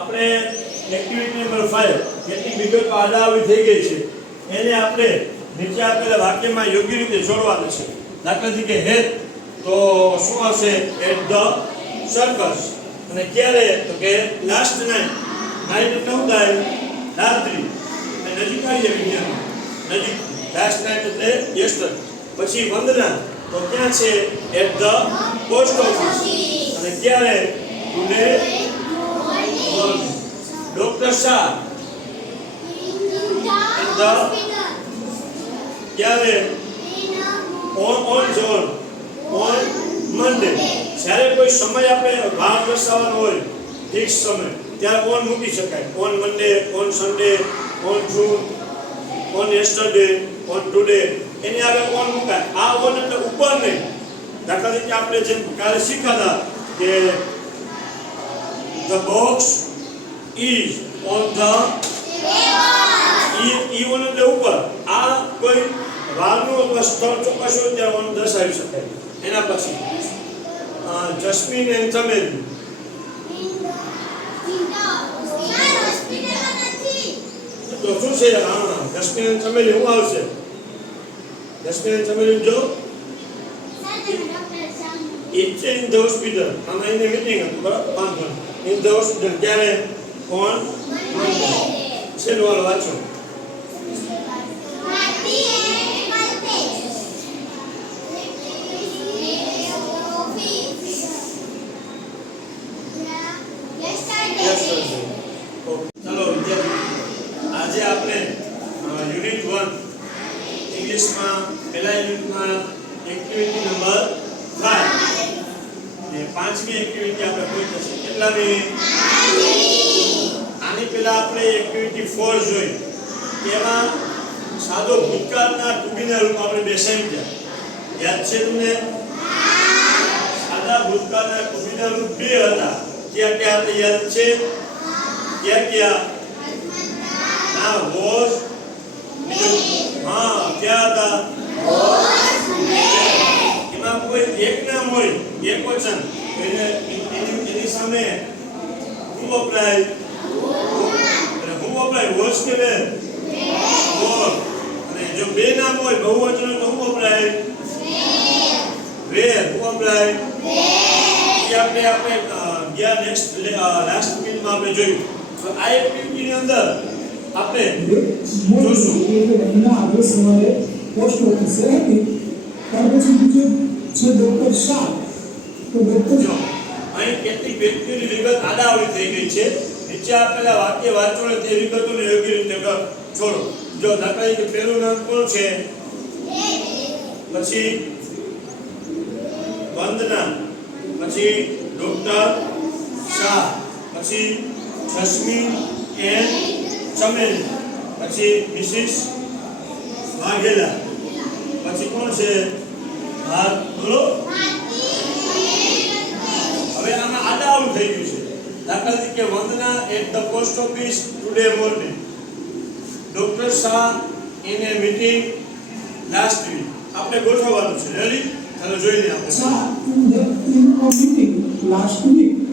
આપણે activity number 5 કેટલી વિગતો આડાઆવડી થઈ ગઈ છે એને આપણે નીચે આપેલા વાક્યમાં યોગ્ય રીતે જોડવાનું છે. દાખલા તરીકે હેત તો શું આવશે? At the circus. અને ક્યારે? તો કે લાસ્ટ નાઇટ એટલે શું થાય? રાત્રિ. અને નજીક આવીએ વિજ્ઞાન નજીક. લાસ્ટ નાઇટ એટલે યસ્ટર. પછી વંદના તો ક્યાં છે? At the post office. અને ક્યારે? Today morning. Doctor Shah at the ક્યારે? On Monday. જ્યારે કોઈ સમય આપણે વાર દર્શાવવાનો હોય ફિક્સ સમય ત્યારે ઓન મૂકી શકાય. On Monday, on Sunday, on June, on yesterday, on today એની આગળ ઓન મુકાય. આ ઓન એટલે ઉપર નહીં. દાખલા તરીકે આપણે જેમ કાલે શીખ્યા કે the box is on the E on એટલે ઉપર. આ કોઈ વારનું અથવા સ્થળ ચોક્કસ હોય ત્યારે ઓન દર્શાવી શકાય. એના પછી જસ્મીન એન્ડ ચમેલી. તો શું છે? હા, જસ્મીન એન્ડ ચમેલી શું આવશે? જસ્મીન એન્ડ ચમેલી જો ઇટ્સ ઇન ધ હોસ્પિટલ. આમાં એની મીટિંગ હતું બરાબર 5 ઇન ધ હોસ્પિટલ. ક્યારે? ઓન મંડે. છેલ્લું વાળો વાંચો. ચાલો વિદ્યાર્થી, આજે આપણે યુનિટ 1 ઇંગ્લિશમાં પહેલા યુનિટમાં એક્ટિવિટી નંબર 5 એ પાંચમી એક્ટિવિટી આપણે પૂરી થશે. કેટલામી? આની પહેલા આપણે એક્ટિવિટી 4 જોઈ. એમાં સાદો ભૂતકાળના ટુ બીના રૂપ આપણે બેસાડી ગયા. યાદ છે તમને? સાદા ભૂતકાળના ટુ બીના રૂપ બે હતા. ક્યાં ક્યાં આપણે યાદ છે? ક્યાં ના વોઝ હા ક્યાં હતા? એમાં કોઈ એક નામ હોય એક વચન એની સામે હું વપરાય? અને હું વપરાય વોઝ કે વે? વોઝ. અને જો બે નામ હોય બહુવચન હોય તો હું વપરાય? વે. હું વપરાય? આપણે ગયા નેક્સ્ટ લાસ્ટ વીકમાં આપણે જોયું. તો આ એક્ટિવિટીની અંદર આપણે જોશું મહિના આગળ સવારે પોસ્ટ ઓફિસે હતી ત્યાર પછી બીજું છે ડોક્ટર શાહ. તો ડોક્ટર અહીં કેટલીક વ્યક્તિઓની વિગત આડાઅવળી થઈ ગઈ છે. નીચે આપેલા વાક્ય વાંચો અને તે વિગતોને યોગ્ય રીતે જોડો. જો દાખલા તરીકે પહેલું નામ કોણ છે? પછી વંદના, પછી ડોક્ટર શાહ, પછી જસ્મીન એન્ડ ચમેલી, પછી મિસિસ વાઘેલા, પછી કોણ છે? બોલો. હવે આમાં આડાઅવળું થઈ ગયું છે. દાખલા તરીકે Vandana at the post office today morning. Doctor Shah in a meeting last week. આપણે ગોઠવવાનું છે. રેડી? ચાલો જોઈ લઈએ આપણે. in a meeting last week.